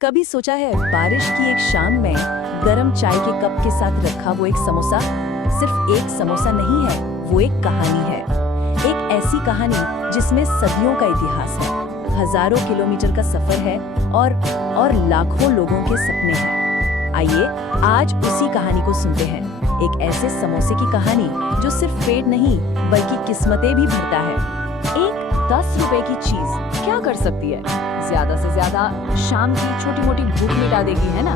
कभी सोचा है बारिश की एक शाम में गरम चाय के कप के साथ रखा वो एक समोसा सिर्फ एक समोसा नहीं है, वो एक कहानी है। एक ऐसी कहानी जिसमें सदियों का इतिहास है, हजारों किलोमीटर का सफर है और लाखों लोगों के सपने हैं। आइए आज उसी कहानी को सुनते हैं, एक ऐसे समोसे की कहानी जो सिर्फ पेट नहीं बल्कि किस्मतें भी भरता है। एक 10 रुपए की चीज क्या कर सकती है? ज्यादा से ज्यादा शाम की छोटी मोटी भूख मिटा देगी, है ना?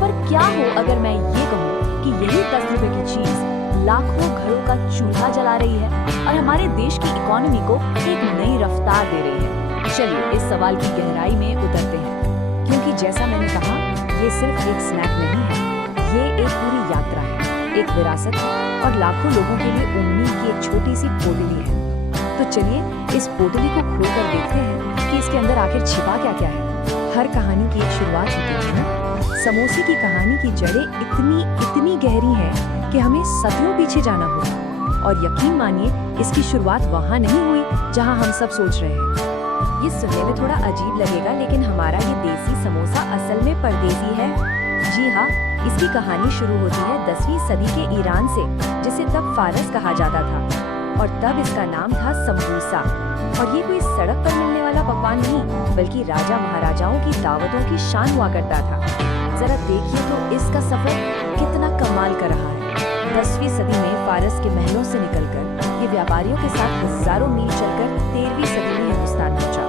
पर क्या हो अगर मैं ये कहूँ कि यही 10 रुपए की चीज लाखों घरों का चूल्हा जला रही है और हमारे देश की इकोनॉमी को एक नई रफ्तार दे रही है। चलिए इस सवाल की गहराई में उतरते हैं, क्योंकि जैसा मैंने कहा, ये सिर्फ एक स्नैक नहीं है, ये एक पूरी यात्रा है, एक विरासत है और लाखों लोगों के लिए उम्मीद की एक छोटी सी पोटली है। तो चलिए इस पोटली को खोलकर देखते हैं कि इसके अंदर आखिर छिपा क्या क्या है। हर कहानी की एक शुरुआत होती है ना? समोसे की कहानी की जड़ें इतनी गहरी हैं कि हमें सदियों पीछे जाना होगा। और यकीन मानिए, इसकी शुरुआत वहाँ नहीं हुई जहाँ हम सब सोच रहे हैं। ये सुनने में थोड़ा अजीब लगेगा, लेकिन हमारा ये देसी समोसा असल में परदेसी है। जी हाँ, इसकी कहानी शुरू होती है 10वीं सदी के ईरान से, जिसे तब फारस कहा जाता था, और तब इसका नाम था समोसा। और ये कोई सड़क पर मिलने वाला पकवान नहीं, बल्कि राजा महाराजाओं की दावतों की शान हुआ करता था। जरा देखिए तो इसका सफर कितना कमाल का रहा है। 10वीं सदी में फारस के महलों से निकलकर ये व्यापारियों के साथ हजारों मील चलकर 13वीं सदी में हिंदुस्तान पहुंचा।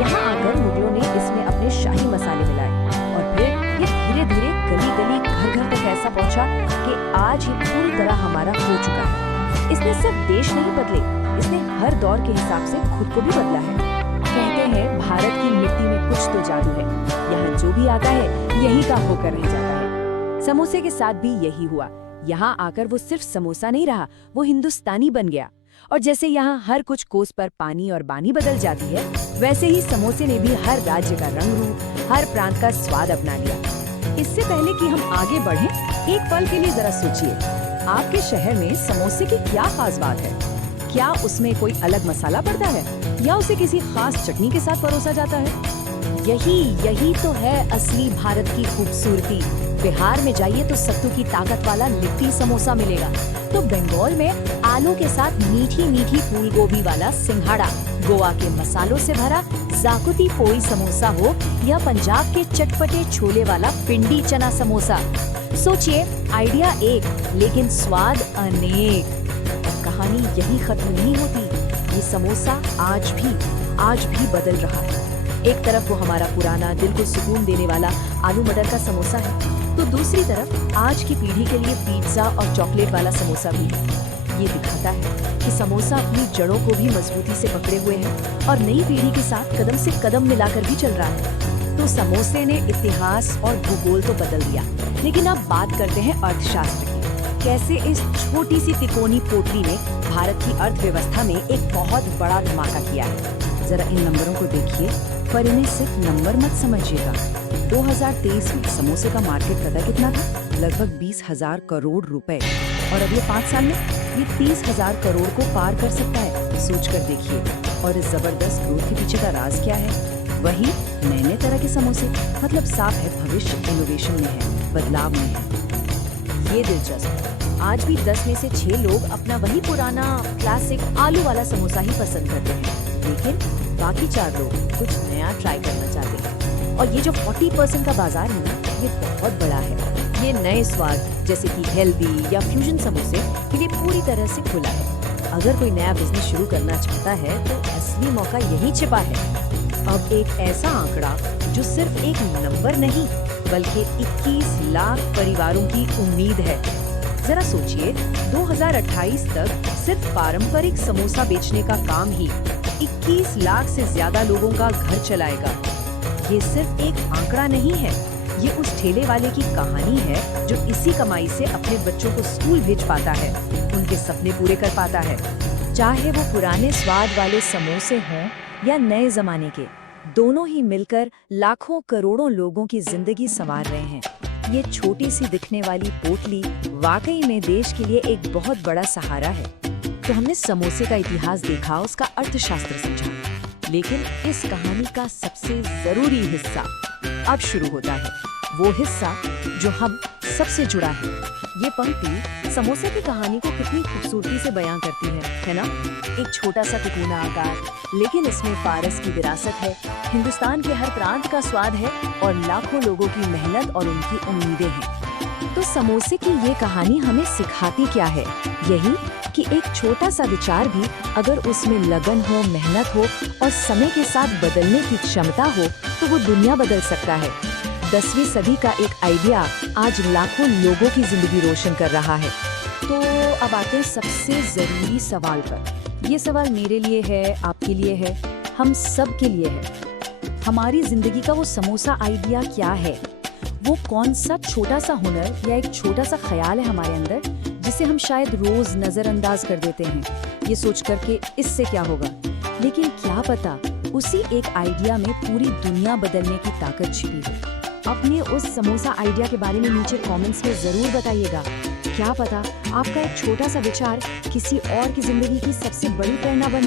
यहाँ आकर मुगलों ने इसमें अपने शाही मसाले मिलाए और फिर ये धीरे धीरे गली गली घर घर तक ऐसा पहुंचा कि आज ये पूरी तरह हमारा हो चुका है। इसने सिर्फ देश नहीं बदले, इसने हर दौर के हिसाब से खुद को भी बदला है। कहते हैं भारत की मिट्टी में कुछ तो जादू है, यहाँ जो भी आता है यही का होकर रह जाता है। समोसे के साथ भी यही हुआ। यहाँ आकर वो सिर्फ समोसा नहीं रहा, वो हिंदुस्तानी बन गया। और जैसे यहाँ हर कुछ कोस पर पानी और बानी बदल जाती है, वैसे ही समोसे ने भी हर राज्य का रंग रूप, हर प्रांत का स्वाद अपना लिया। इससे पहले कि हम आगे बढ़ें, एक पल के लिए जरा सोचिए, आपके शहर में समोसे की क्या खास बात है? क्या उसमें कोई अलग मसाला पड़ता है या उसे किसी खास चटनी के साथ परोसा जाता है? यही तो है असली भारत की खूबसूरती। बिहार में जाइए तो सत्तू की ताकत वाला लिट्टी समोसा मिलेगा, तो बंगाल में आलू के साथ मीठी मीठी फूल गोभी वाला सिंघाड़ा, गोवा के मसालों से भरा जाकुती पोई समोसा हो या पंजाब के चटपटे छोले वाला पिंडी चना समोसा। सोचिए, आइडिया एक लेकिन स्वाद अनेक। और कहानी यही खत्म नहीं होती। ये समोसा आज भी बदल रहा है। एक तरफ वो हमारा पुराना दिल को सुकून देने वाला आलू मटर का समोसा है, तो दूसरी तरफ आज की पीढ़ी के लिए पिज्जा और चॉकलेट वाला समोसा भी है। ये दिखाता है कि समोसा अपनी जड़ों को भी मजबूती से पकड़े हुए है और नई पीढ़ी के साथ कदम से कदम मिलाकर भी चल रहा है। तो समोसे ने इतिहास और भूगोल तो बदल दिया, लेकिन अब बात करते हैं अर्थशास्त्र की। कैसे इस छोटी सी तिकोनी पोटली ने भारत की अर्थव्यवस्था में एक बहुत बड़ा धमाका किया है। जरा इन नंबरों को देखिए, पर इन्हें सिर्फ नंबर मत समझिएगा। 2023 में समोसे का मार्केट पता कितना था? लगभग 20,000 करोड़ रुपए। और अगले 5 साल में ये 30,000 करोड़ को पार कर सकता है। सोच कर देखिए। और इस जबरदस्त ग्रोथ के पीछे का राज क्या है? वही नए तरह के समोसे। मतलब साफ है, भविष्य इनोवेशन में है, बदलाव में है। ये दिलचस्प। आज भी 10 में से 6 लोग अपना वही पुराना क्लासिक आलू वाला समोसा ही पसंद करते हैं, लेकिन बाकी 4 लोग कुछ नया ट्राई करना चाहते हैं। और ये जो 40% का बाजार है ना, ये बहुत बड़ा है। ये नए स्वाद जैसे कि हेल्दी या फ्यूजन समोसे के लिए पूरी तरह से खुला है। अगर कोई नया बिजनेस शुरू करना चाहता है तो असली मौका यही छिपा है। अब एक ऐसा आंकड़ा जो सिर्फ एक नंबर नहीं बल्कि 21 लाख परिवारों की उम्मीद है। जरा सोचिए, 2028 तक सिर्फ पारंपरिक समोसा बेचने का काम ही 21 लाख से ज्यादा लोगों का घर चलाएगा। ये सिर्फ एक आंकड़ा नहीं है, ये उस ठेले वाले की कहानी है जो इसी कमाई से अपने बच्चों को स्कूल भेज पाता है, उनके सपने पूरे कर पाता है। चाहे वो पुराने स्वाद वाले समोसे हों या नए जमाने के, दोनों ही मिलकर लाखों करोड़ों लोगों की जिंदगी संवार रहे हैं। ये छोटी सी दिखने वाली पोटली वाकई में देश के लिए एक बहुत बड़ा सहारा है। तो हमने समोसे का इतिहास देखा, उसका अर्थशास्त्र समझा, लेकिन इस कहानी का सबसे जरूरी हिस्सा अब शुरू होता है वो हिस्सा जो हम सबसे जुड़ा है। ये पंक्ति समोसे की कहानी को कितनी खूबसूरती से बयां करती है ना? एक छोटा सा तिकोना आकार, लेकिन इसमें फारस की विरासत है, हिंदुस्तान के हर प्रांत का स्वाद है और लाखों लोगों की मेहनत और उनकी उम्मीदें हैं। तो समोसे की ये कहानी हमें सिखाती क्या है? यही कि एक छोटा सा विचार भी अगर उसमें लगन हो, मेहनत हो और समय के साथ बदलने की क्षमता हो तो वो दुनिया बदल सकता है। 10वीं सदी का एक आइडिया आज लाखों लोगों की जिंदगी रोशन कर रहा है। तो अब आते हैं सबसे जरूरी सवाल पर। ये सवाल मेरे लिए है, आपके लिए है, हम सब के लिए है। हमारी जिंदगी का वो समोसा आइडिया क्या है? वो कौन सा छोटा सा हुनर या एक छोटा सा ख्याल है हमारे अंदर जिसे हम शायद रोज नजरअंदाज कर देते हैं, ये सोच कर के इससे क्या होगा? लेकिन क्या पता उसी एक आइडिया में पूरी दुनिया बदलने की ताकत छिपी हो। अपने उस समोसा आइडिया के बारे में नीचे कमेंट्स में जरूर बताइएगा। क्या पता आपका एक छोटा सा विचार किसी और की जिंदगी की सबसे बड़ी प्रेरणा बन